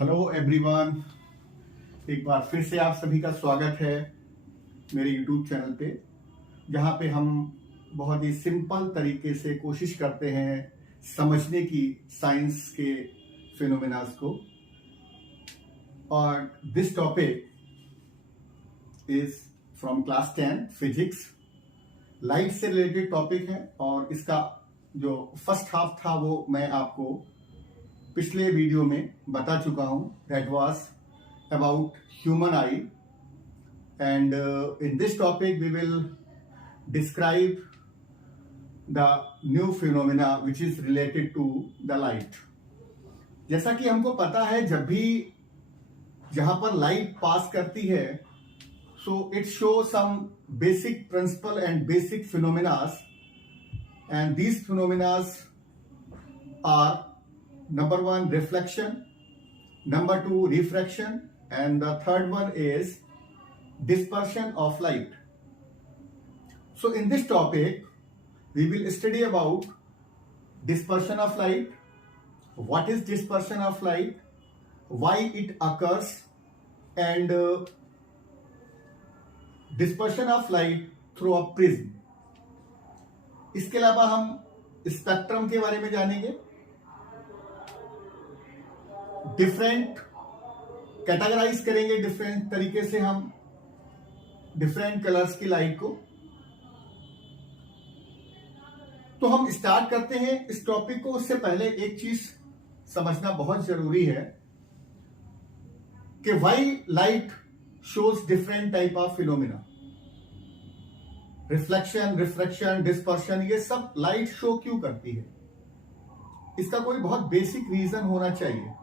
Hello everyone, एक बार फिर से आप सभी का स्वागत है मेरे यूट्यूब चैनल पे, जहाँ पे हम बहुत ही सिंपल तरीके से कोशिश करते हैं समझने की साइंस के फिनोमेनास को। और this topic is from class 10 physics. Light से रिलेटेड टॉपिक है और इसका जो फर्स्ट हाफ था वो मैं आपको पिछले वीडियो में बता चुका हूं। That was about human eye and in this topic we will describe the new phenomena which is related to the light. जैसा कि हमको पता है, जब भी जहां पर लाइट पास करती है so it show some basic principle and basic phenomenas, and these phenomenas are number 1 reflection, number 2 refraction, and the third one is dispersion of light. So in this topic we will study about dispersion of light, what is dispersion of light, why it occurs, and dispersion of light through a prism. इसके अलावा हम spectrum के बारे में जानेंगे, different categorise करेंगे different तरीके से हम डिफरेंट कलर्स की लाइट को। तो हम स्टार्ट करते हैं इस टॉपिक को। उससे पहले एक चीज समझना बहुत जरूरी है कि why light shows different type of phenomena. Reflection, refraction, dispersion, ये सब लाइट शो क्यों करती है, इसका कोई बहुत बेसिक रीजन होना चाहिए।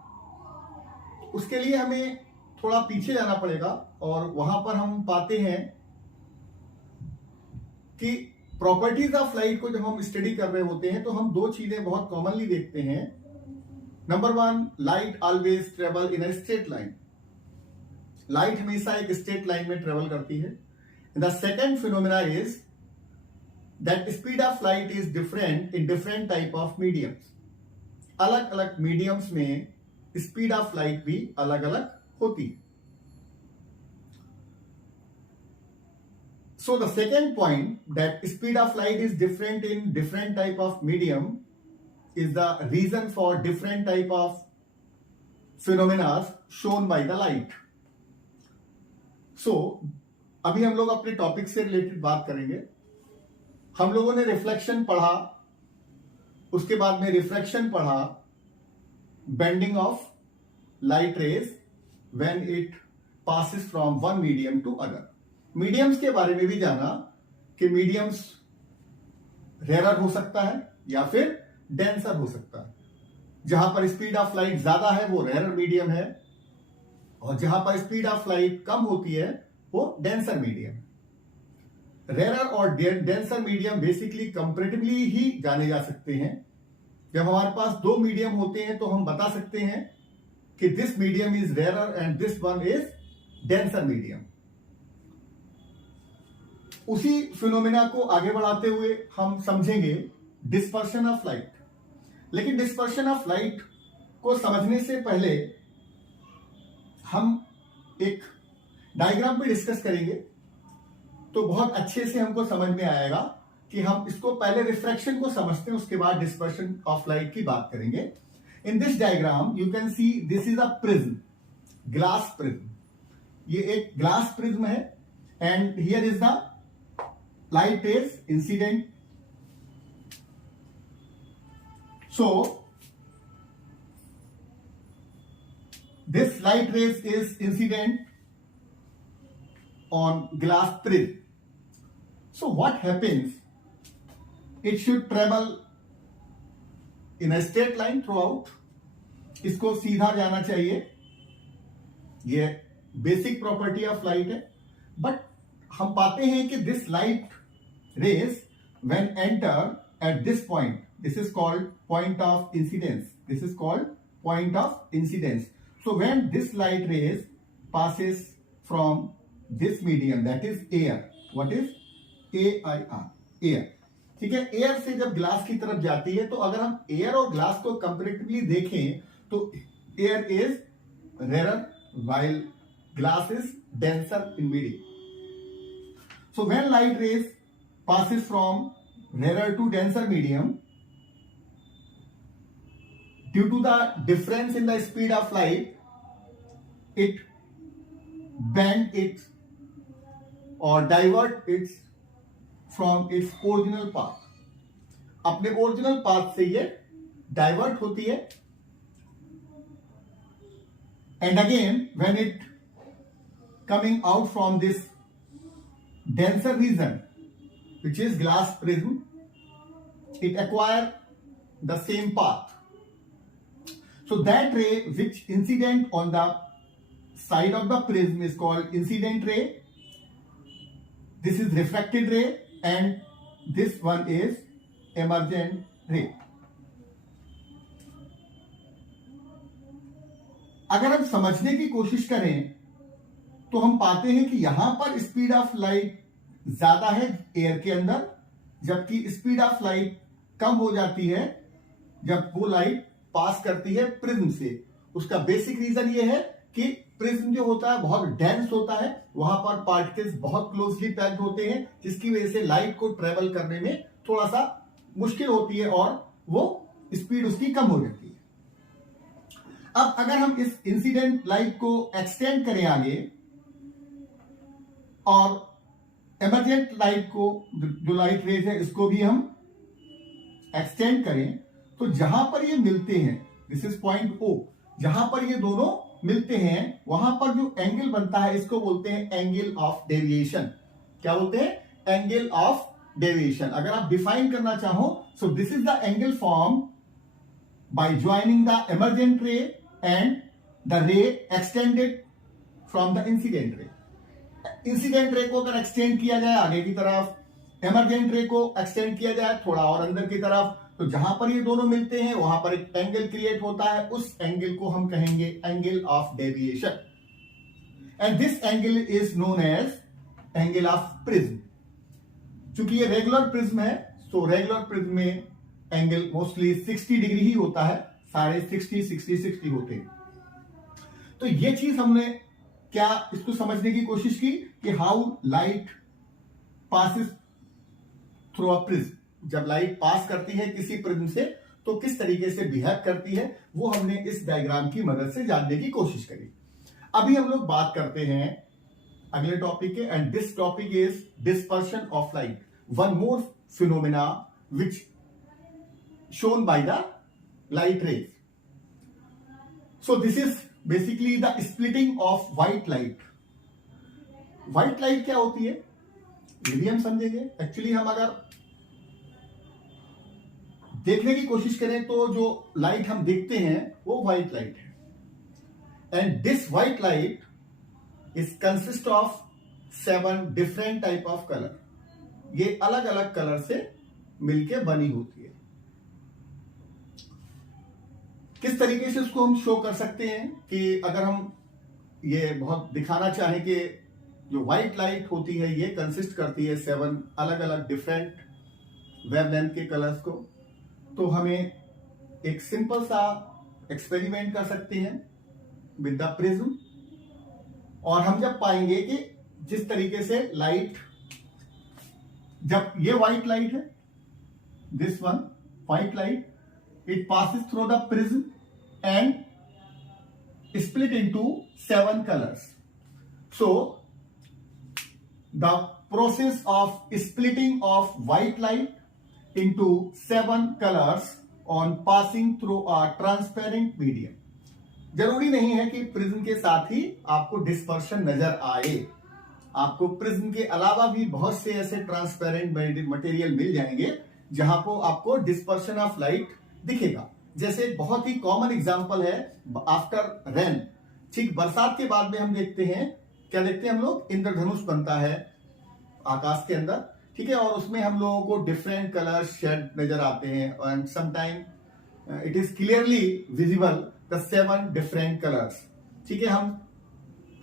उसके लिए हमें थोड़ा पीछे जाना पड़ेगा और वहां पर हम पाते हैं कि प्रॉपर्टीज ऑफ लाइट को जब हम स्टडी कर रहे होते हैं तो हम दो चीजें बहुत कॉमनली देखते हैं। Number 1, light always travel in a straight line. Light हमेशा एक स्ट्रेट लाइन में ट्रेवल करती है। The second phenomena is that speed of light is different in different type of mediums. अलग अलग मीडियम्स में स्पीड ऑफ लाइट भी अलग अलग होती है। So the second point, that speed of light is different in different type of medium, is the reason for different type of phenomenas shown by the light. So अभी हम लोग अपने topic से रिलेटेड बात करेंगे। हम लोगों ने रिफ्लेक्शन पढ़ा, उसके बाद में रिफ्रैक्शन पढ़ा, bending of light rays when it passes from one medium to other. Mediums के बारे में भी जाना कि मीडियम्स रेयर हो सकता है या फिर डेंसर हो सकता है। जहां पर स्पीड ऑफ लाइट ज्यादा है वो रेयर मीडियम है, और जहां पर स्पीड ऑफ लाइट कम होती है वो डेंसर मीडियम। रेयर और डेंसर मीडियम बेसिकली कंपैरेटिवली ही जाने जा सकते हैं। जब हमारे पास दो मीडियम होते हैं तो हम बता सकते हैं कि this medium is rare and this one is denser medium. उसी फिनोमेना को आगे बढ़ाते हुए हम समझेंगे डिस्पर्शन ऑफ लाइट। लेकिन डिस्पर्शन ऑफ लाइट को समझने से पहले हम एक डायग्राम पे डिस्कस करेंगे तो बहुत अच्छे से हमको समझ में आएगा कि हम इसको पहले रिफ्रैक्शन को समझते हैं, उसके बाद डिस्पर्शन ऑफ लाइट की बात करेंगे। In this diagram you can see this is a prism, glass prism. ये एक ग्लास प्रिज्म है and here is the light raise incident. So this light rays is incident on glass prism. So what happens? It should travel in a straight line throughout. इसको सीधा जाना चाहिए, ये basic property of light है। But हम पाते हैं कि this light rays when enter at this point, this is called point of incidence, this is called point of incidence. So when this light rays passes from this medium, that is air. What is AIR? Air. ठीक है, air से जब glass की तरफ जाती है तो अगर हम एयर और ग्लास को कंपैरेटिवली देखें तो air is rarer, while glass is denser in medium. So when light rays passes from rarer to denser medium, due to the difference in the speed of light, it bend it or divert it from its original path. अपने original path से ये divert होती है, and again when it coming out from this denser region, which is glass prism, it acquire the same path. So that ray which incident on the side of the prism is called incident ray. This is refracted ray, and this one is emergent ray. अगर हम समझने की कोशिश करें तो हम पाते हैं कि यहां पर स्पीड ऑफ लाइट ज्यादा है एयर के अंदर, जबकि स्पीड ऑफ लाइट कम हो जाती है जब वो लाइट पास करती है प्रिज्म से। उसका बेसिक रीजन ये है कि प्रिज्म जो होता है बहुत डेंस होता है, वहां पर पार्टिकल्स बहुत क्लोजली पैक्ड होते हैं, जिसकी वजह से लाइट को ट्रेवल करने में थोड़ा सा मुश्किल होती है और वो स्पीड उसकी कम हो जाती है। अब अगर हम इस इंसिडेंट लाइट को एक्सटेंड करें आगे और एमरजेंट लाइट को, जो लाइट रेज है, इसको भी हम एक्सटेंड करें, तो जहां पर ये मिलते हैं, दिस इज पॉइंट ओ, जहां पर ये दोनों मिलते हैं वहां पर जो एंगल बनता है इसको बोलते हैं एंगल ऑफ डेविएशन। क्या बोलते हैं? Angle of deviation. अगर आप डिफाइन करना चाहो, so this is the angle form by joining the emergent ray and the ray extended from the incident ray. Incident ray को अगर एक्सटेंड किया जाए आगे की तरफ, एमरजेंट रे को एक्सटेंड किया जाए थोड़ा और अंदर की तरफ, तो जहां पर ये दोनों मिलते हैं वहां पर एक एंगल क्रिएट होता है, उस एंगल को हम कहेंगे angle of deviation, and this angle is known as angle of prism. चूंकि ये रेगुलर प्रिज्म है, तो रेगुलर प्रिज्म में एंगल मोस्टली 60 डिग्री ही होता है, सारे 60 होते हैं। तो ये चीज हमने क्या इसको समझने की कोशिश की कि how light passes through a prism. जब लाइट पास करती है किसी प्रिज्म से तो किस तरीके से बिहेव करती है, वो हमने इस डायग्राम की मदद से जानने की कोशिश करी। अभी हम लोग बात करते हैं अगले टॉपिक के, and this topic is dispersion of light, one more phenomena which shown by the light raise. So this is basically the splitting of white light. White light क्या होती है ये भी हम समझेंगे। एक्चुअली हम अगर देखने की कोशिश करें तो जो लाइट हम देखते हैं वो व्हाइट लाइट है, and this white light is consist of 7 different type of colour. ये अलग अलग कलर से मिलके बनी होती है। किस तरीके से उसको हम शो कर सकते हैं कि अगर हम ये बहुत दिखाना चाहें कि जो व्हाइट लाइट होती है ये कंसिस्ट करती है 7 अलग अलग डिफरेंट वेवलेंथ के कलर्स को, तो हमें एक सिंपल सा एक्सपेरिमेंट कर सकते हैं विद द प्रिज्म, और हम जब पाएंगे कि जिस तरीके से लाइट, जब ये व्हाइट लाइट है, this one white light, it passes through the prism and split into 7 colours. So the process of splitting of white light into 7 colors on passing through a transparent medium। जरूरी नहीं है कि prism के साथ ही आपको dispersion नजर आए, आपको प्रिज्म के अलावा भी बहुत से ऐसे ट्रांसपेरेंट मटेरियल मिल जाएंगे जहां को आपको डिस्पर्शन ऑफ लाइट दिखेगा। जैसे बहुत ही कॉमन एग्जांपल है आफ्टर रेन, ठीक बरसात के बाद में हम देखते हैं, क्या देखते हैं हम लोग, इंद्रधनुष बनता है आकाश के अंदर, ठीक है, और उसमें हम लोगों को डिफरेंट कलर शेड नजर आते हैं, and sometime it is clearly visible the 7 different colours. ठीक है, हम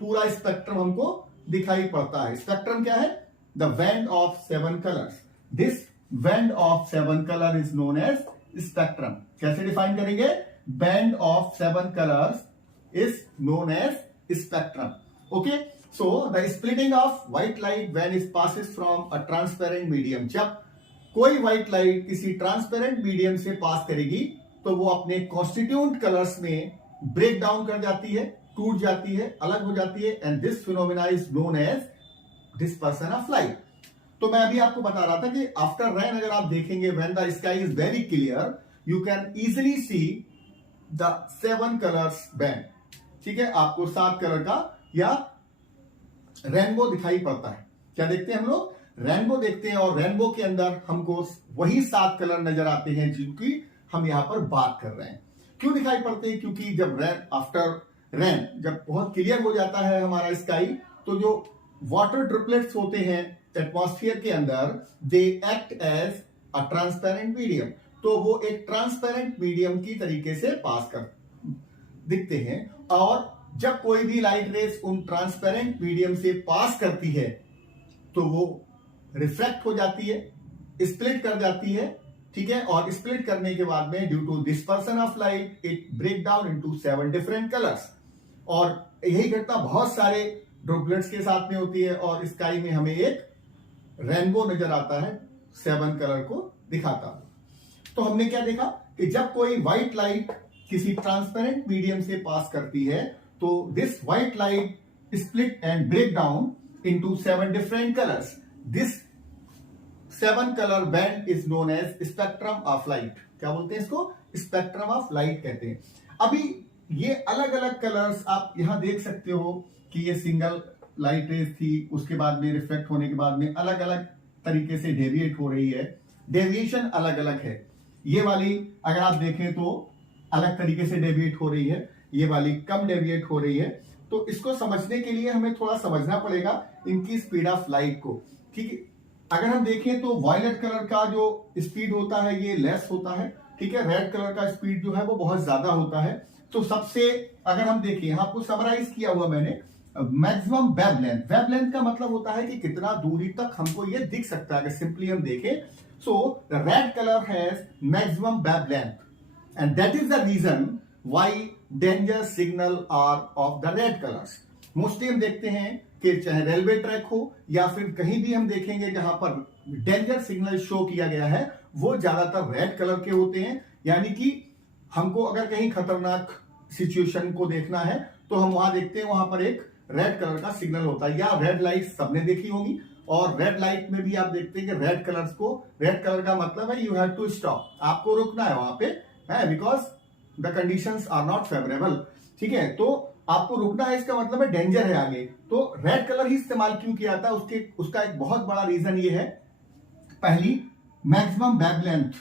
पूरा स्पेक्ट्रम हमको दिखाई पड़ता है। स्पेक्ट्रम क्या है? The band of 7 colours. This band of 7 colour is known as spectrum. कैसे डिफाइन करेंगे? Band of 7 colours is known as spectrum. Okay, so the splitting of white light when it passes from a transparent medium. जब कोई white light किसी transparent medium से पास करेगी तो वो अपने कॉन्स्टिट्यूएंट कलर्स में ब्रेक डाउन कर जाती है, टूट जाती है, अलग हो जाती है, and this phenomena is known as dispersion of light. तो मैं अभी आपको बता रहा था कि आफ्टर रेन अगर आप देखेंगे when the sky is very clear you can easily see the 7 colours band. ठीक है, आपको 7 कलर का या रेनबो दिखाई पड़ता है. क्या देखते हैं हम लोग? रेनबो देखते हैं, और रेनबो के अंदर हमको वही 7 कलर नजर आते हैं जिनकी हम यहां पर बात कर रहे हैं. क्यों दिखाई पड़ते हैं? क्योंकि जब आफ्टर रेन जब बहुत क्लियर हो जाता है हमारा स्काई, तो जो वाटर ड्रिपलेट्स होते हैं एटमॉस्फेयर के अंदर, they act as a transparent medium. तो वो एक ट्रांसपेरेंट मीडियम की तरीके से पास कर दिखते हैं, और जब कोई भी लाइट रेस उन ट्रांसपेरेंट मीडियम से पास करती है तो वो रिफ्लेक्ट हो जाती है, स्प्लिट कर जाती है. ठीक है, और स्प्लिट करने के बाद में due to dispersion of light it break down into 7 different colours. और यही घटना बहुत सारे ड्रॉपलेट्स के साथ में होती है, और स्काई में हमें एक रेनबो नजर आता है 7 कलर को दिखाता है. तो हमने क्या देखा कि जब कोई व्हाइट लाइट किसी ट्रांसपेरेंट मीडियम से पास करती है तो this white light split and break down into 7 different colours. This 7 colour band is known as spectrum of light. क्या बोलते हैं इसको? स्पेक्ट्रम ऑफ लाइट कहते हैं. अभी ये अलग अलग कलर्स आप यहां देख सकते हो कि ये सिंगल लाइट रेज थी, उसके बाद में रिफ्लेक्ट होने के बाद में अलग अलग तरीके से डेविएट हो रही है. डेविएशन अलग अलग है. ये वाली अगर आप देखें तो अलग तरीके से डेविएट हो रही है, ये वाली कम डेविएट हो रही है. तो इसको समझने के लिए हमें थोड़ा समझना पड़ेगा इनकी स्पीड ऑफ लाइट को. ठीक है, अगर हम देखें तो वायलेट कलर का जो स्पीड होता है ये लेस होता है. ठीक है, रेड कलर का स्पीड जो है वो बहुत ज्यादा होता है. तो सबसे अगर हम देखें, यहां आपको समराइज किया हुआ मैंने मैक्सिमम वेवलेंथ. वेवलेंथ का मतलब होता है कि कितना दूरी तक हमको ये दिख सकता है. अगर सिंपली हम देखें, so red colour has maximum wavelength and that is the reason why danger signal are of the red colours. Mostly हम देखते हैं कि चाहे रेलवे ट्रैक हो या फिर कहीं भी हम देखेंगे जहां पर डेंजर सिग्नल शो किया गया है वो ज्यादातर रेड कलर के होते हैं. यानी कि हमको अगर कहीं खतरनाक सिचुएशन को देखना है तो हम वहां देखते हैं, वहां पर एक रेड कलर का सिग्नल होता है. या रेड लाइट सबने देखी होगी, और रेड लाइट में भी आप देखते हैं कि रेड कलर्स को, रेड कलर का मतलब है यू हैव टू स्टॉप, आपको रुकना है वहां पे, because the conditions are not favourable. ठीक है, तो आपको रुकना है, इसका मतलब है डेंजर है आगे. तो रेड कलर ही इस्तेमाल क्यों किया जाता है? उसका एक बहुत बड़ा रीजन ये है, पहली मैक्सिमम वेवलेंथ,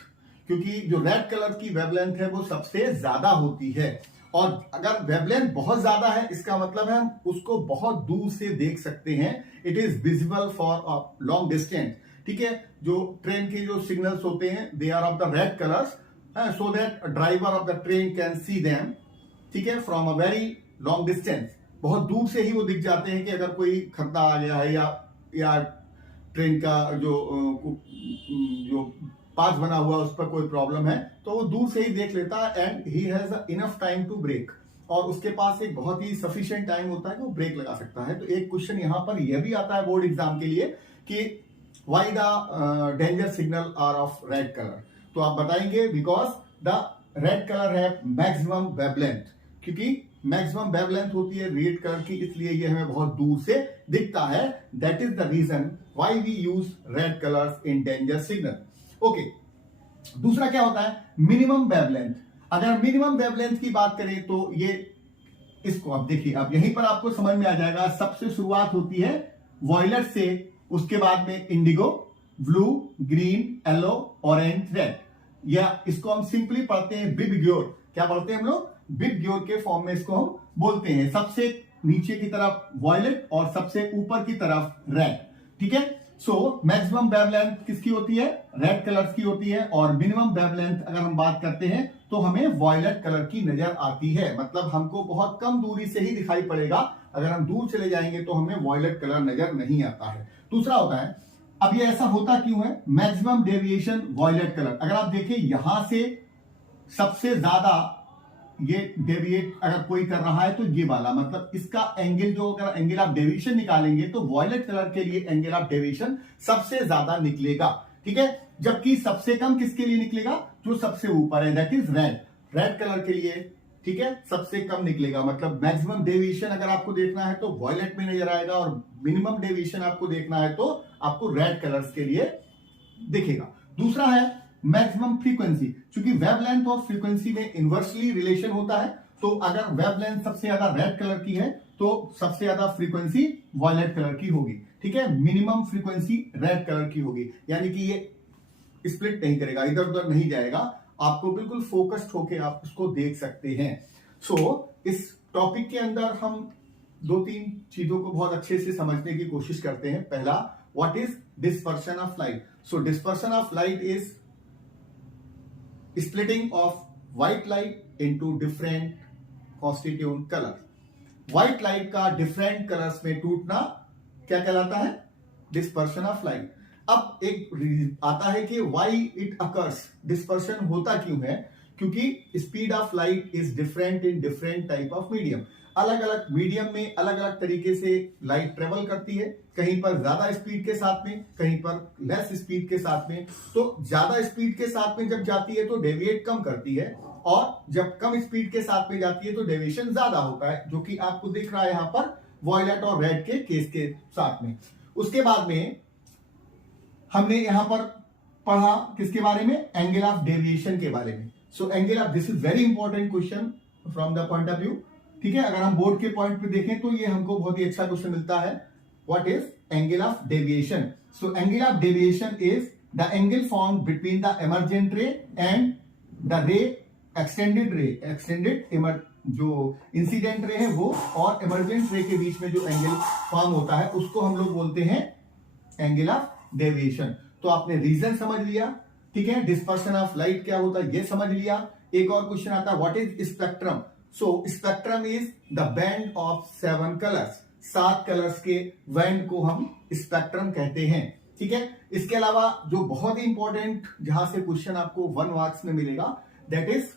क्योंकि जो रेड कलर की वेवलेंथ है वो सबसे ज्यादा होती है. और अगर वेवलेंथ बहुत ज्यादा है इसका मतलब है हम उसको बहुत दूर से देख सकते हैं. It is visible for a long distance. ठीक है, जो ट्रेन के जो सिग्नल्स होते हैं they are of the red colours, so that driver of the train can see them. ठीक है, from a very long distance, बहुत दूर से ही वो दिख जाते हैं कि अगर कोई खतरा आ गया है या ट्रेन का जो पाथ बना हुआ उस पर कोई प्रॉब्लम है तो वो दूर से ही देख लेता है, and he has enough time to brake. और उसके पास एक बहुत ही सफिशिएंट टाइम होता है कि वो ब्रेक लगा सकता है. तो एक क्वेश्चन यहां पर यह भी आता है बोर्ड एग्जाम के लिए कि why the danger signal are of red colour. तो आप बताएंगे बिकॉज द रेड कलर है मैक्सिमम वेवलेंथ, क्योंकि मैक्सिमम वेवलेंथ होती है रेड कलर की, इसलिए ये हमें बहुत दूर से दिखता है. That is the reason why we use red colours in danger signal. Okay, दूसरा क्या होता है? Minimum wavelength. अगर मिनिमम वेवलेंथ की बात करें तो ये इसको आप देखिए, अब यहीं पर आपको समझ में आ जाएगा. सबसे शुरुआत होती है वॉयलेट से, उसके बाद में Indigo, blue, green, yellow, orange, red. या इसको हम सिंपली पढ़ते हैं बिबग्योर. क्या पढ़ते हैं हम लोग? बिबग्योर के फॉर्म में इसको हम बोलते हैं. सबसे नीचे की तरफ वॉयलेट और सबसे ऊपर की तरफ रेड. ठीक है, सो मैक्सिमम वेवलेंथ किसकी होती है? रेड कलर की होती है. और मिनिमम वेवलेंथ अगर हम बात करते हैं तो हमें वॉयलेट कलर की नजर आती है. मतलब हमको बहुत कम दूरी से ही दिखाई पड़ेगा. अगर हम दूर चले जाएंगे तो हमें वॉयलेट कलर नजर नहीं आता है. दूसरा होता है, अब ये ऐसा होता क्यों है? Maximum deviation violet colour. अगर आप देखें यहां से सबसे ज्यादा ये डेविएट अगर कोई कर रहा है तो ये वाला, मतलब इसका एंगल, जो अगर एंगल ऑफ डेविएशन निकालेंगे तो वॉयलेट कलर के लिए एंगल ऑफ डेविएशन सबसे ज्यादा निकलेगा, ठीक है। जबकि सबसे कम किसके लिए निकलेगा, जो सबसे ऊपर है, that is red, red colour के लिए, ठीक है, सबसे कम निकलेगा। मतलब मैक्सिमम डेविएशन अगर आपको देखना है तो वॉयलेट में नजर आएगा, और मिनिमम डेविएशन आपको देखना है तो आपको रेड कलर्स के लिए दिखेगा। दूसरा है मैक्सिमम फ्रीक्वेंसी, क्योंकि वेवलेंथ और फ्रीक्वेंसी में इनवर्सली रिलेशन होता है, तो अगर वेवलेंथ सबसे ज्यादा रेड कलर की है तो सबसे ज्यादा फ्रीक्वेंसी वॉयलेट कलर की होगी, ठीक है। मिनिमम फ्रीक्वेंसी रेड कलर की होगी, यानी कि ये स्प्लिट नहीं करेगा, इधर उधर नहीं जाएगा, आपको बिल्कुल फोकस्ड होके आप उसको देख सकते हैं। इस टॉपिक के अंदर हम 2-3 चीजों को बहुत अच्छे से समझने की कोशिश करते हैं। पहला, what is dispersion of light. Dispersion of light is splitting of white light into different constituent color। White light का डिफरेंट कलर्स में टूटना क्या कहलाता है, डिस्पर्शन ऑफ लाइट। अब एक आता है कि व्हाई इट अकर्स, डिस्पर्शन होता क्यों है, क्योंकि speed of light is different in different type of medium. अलग अलग मीडियम में अलग अलग तरीके से लाइट ट्रेवल करती है, कहीं पर ज्यादा स्पीड के साथ में, कहीं पर लेस स्पीड के साथ में। तो ज्यादा स्पीड के साथ में जब जाती है तो डेविएट कम करती है, और जब कम स्पीड के साथ में जाती है तो डेविएशन ज्यादा होता है, जो कि आपको दिख रहा है यहां पर वॉयलेट और रेड के केस के साथ में। उसके बाद में हमने यहां पर पढ़ा किसके बारे में, एंगल ऑफ डेविएशन के बारे में। Angle of, this is very important question from the point of view, ठीक है। अगर हम बोर्ड के पॉइंट पे देखें तो ये हमको बहुत ही अच्छा क्वेश्चन मिलता है, what is angle of deviation. Angle of deviation is the angle form between the emergent रे एंड द रे एक्सटेंडेड रे, जो इंसिडेंट रे है वो और इमर्जेंट रे के बीच में जो एंगल फॉर्म होता है उसको हम लोग बोलते हैं एंगल ऑफ डेविएशन। तो आपने रीजन समझ लिया, ठीक है। डिस्पर्शन ऑफ लाइट क्या होता है ये समझ लिया। एक और क्वेश्चन आता है, what is spectrum. Spectrum is the band of 7 colours, 7 colours के बैंड को हम स्पेक्ट्रम कहते हैं, ठीक है। इसके अलावा जो बहुत ही इंपॉर्टेंट, जहां से क्वेश्चन आपको 1 मार्क्स में मिलेगा, that is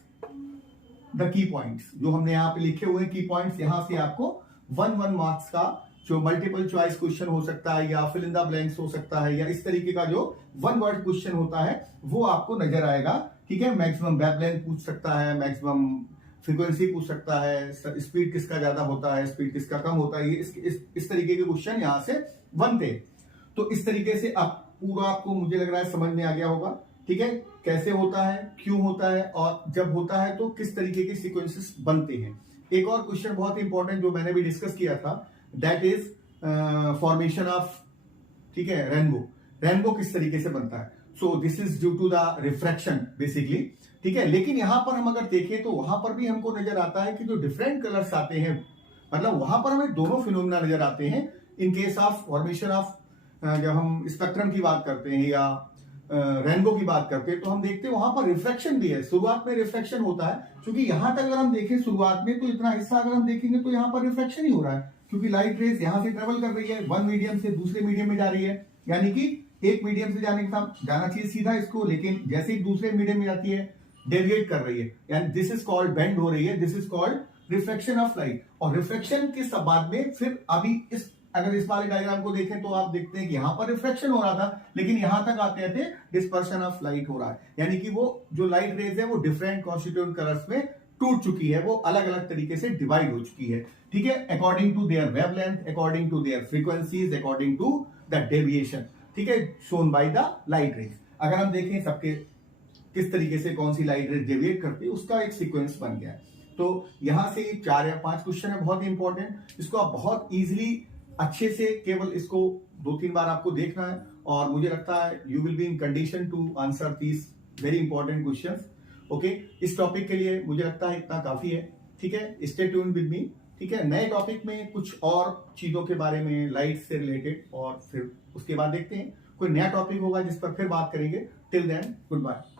the key points, जो हमने यहां पे लिखे हुए की पॉइंट्स, यहां से आपको 1 मार्क्स का जो मल्टीपल चॉइस क्वेश्चन हो सकता है, या फिल इन द ब्लैंक्स हो सकता है, या इस तरीके का जो 1 वर्ड क्वेश्चन होता है वो आपको नजर आएगा, ठीक है। मैक्सिमम वेवलेंथ पूछ सकता है, मैक्सिमम फ्रीक्वेंसी पूछ सकता है, स्पीड किसका ज्यादा होता है, स्पीड किसका कम होता है, ये इस तरीके के क्वेश्चन यहां से बनते। तो इस तरीके से आप पूरा, आपको मुझे लग रहा है समझ में आ गया होगा, ठीक है, कैसे होता है, क्यों होता है, और जब होता है तो किस तरीके के सीक्वेंसेस बनते हैं। एक और क्वेश्चन बहुत इंपॉर्टेंट जो मैंने भी डिस्कस किया था, दैट इज फॉर्मेशन ऑफ, ठीक है, रेनबो किस तरीके से बनता है। This is due to the refraction basically, ठीक है। लेकिन यहां पर हम अगर देखें तो वहां पर भी हमको नजर आता है कि जो डिफरेंट कलर्स आते हैं, मतलब वहां पर हमें दोनों फिनोमिना नजर आते हैं। In case of formation of, जब हम स्पेक्ट्रम की बात करते हैं या रेनबो की बात करते हैं, तो हम देखते हैं वहां पर रिफ्रैक्शन भी है। शुरुआत में रिफ्रैक्शन होता है, क्योंकि यहां तक अगर हम देखें शुरुआत में, तो इतना हिस्सा अगर हम देखेंगे तो यहाँ पर रिफ्रैक्शन ही हो रहा है, क्योंकि लाइट रेज यहां से ट्रेवल कर रही है, वन मीडियम से दूसरे मीडियम में जा रही है, यानी कि एक मीडियम से जाने के साथ जाना चाहिए सीधा इसको, लेकिन जैसे ही दूसरे मीडियम में जाती है डेविएट कर रही है, यानी दिस इज कॉल्ड बेंड हो रही है, this is called refraction of light. और रिफ्रैक्शन के बाद में फिर अभी अगर इस वाले डायग्राम को देखें तो आप देखते हैं कि यहां पर रिफ्रैक्शन हो रहा था, लेकिन यहां तक आते आते डिस्पर्शन ऑफ लाइट हो रहा है, यानी कि वो जो लाइट रेज है वो डिफरेंट कॉन्स्टिट्यूएंट कलर्स में टूट चुकी है, वो अलग अलग तरीके से डिवाइड हो चुकी है, ठीक है, according to their wavelength, according to their frequencies, according to the deviation, ठीक है, shown by the light rays. अगर हम देखें सबके किस तरीके से कौन सी लाइट रेज डेविएट करती है, उसका एक सीक्वेंस बन गया है। तो यहां से 4 या 5 क्वेश्चन है बहुत इंपॉर्टेंट, इसको आप बहुत इजीली अच्छे से केवल इसको 2-3 बार आपको देखना है, और मुझे लगता है you will be in condition to answer these very important questions. Okay, इस टॉपिक के लिए मुझे लगता है इतना काफी है, ठीक है। स्टे ट्यून्ड विद मी, ठीक है। नए टॉपिक में कुछ और चीजों के बारे में, लाइट से रिलेटेड, और फिर उसके बाद देखते हैं कोई नया टॉपिक होगा जिस पर फिर बात करेंगे। Till then, good bye.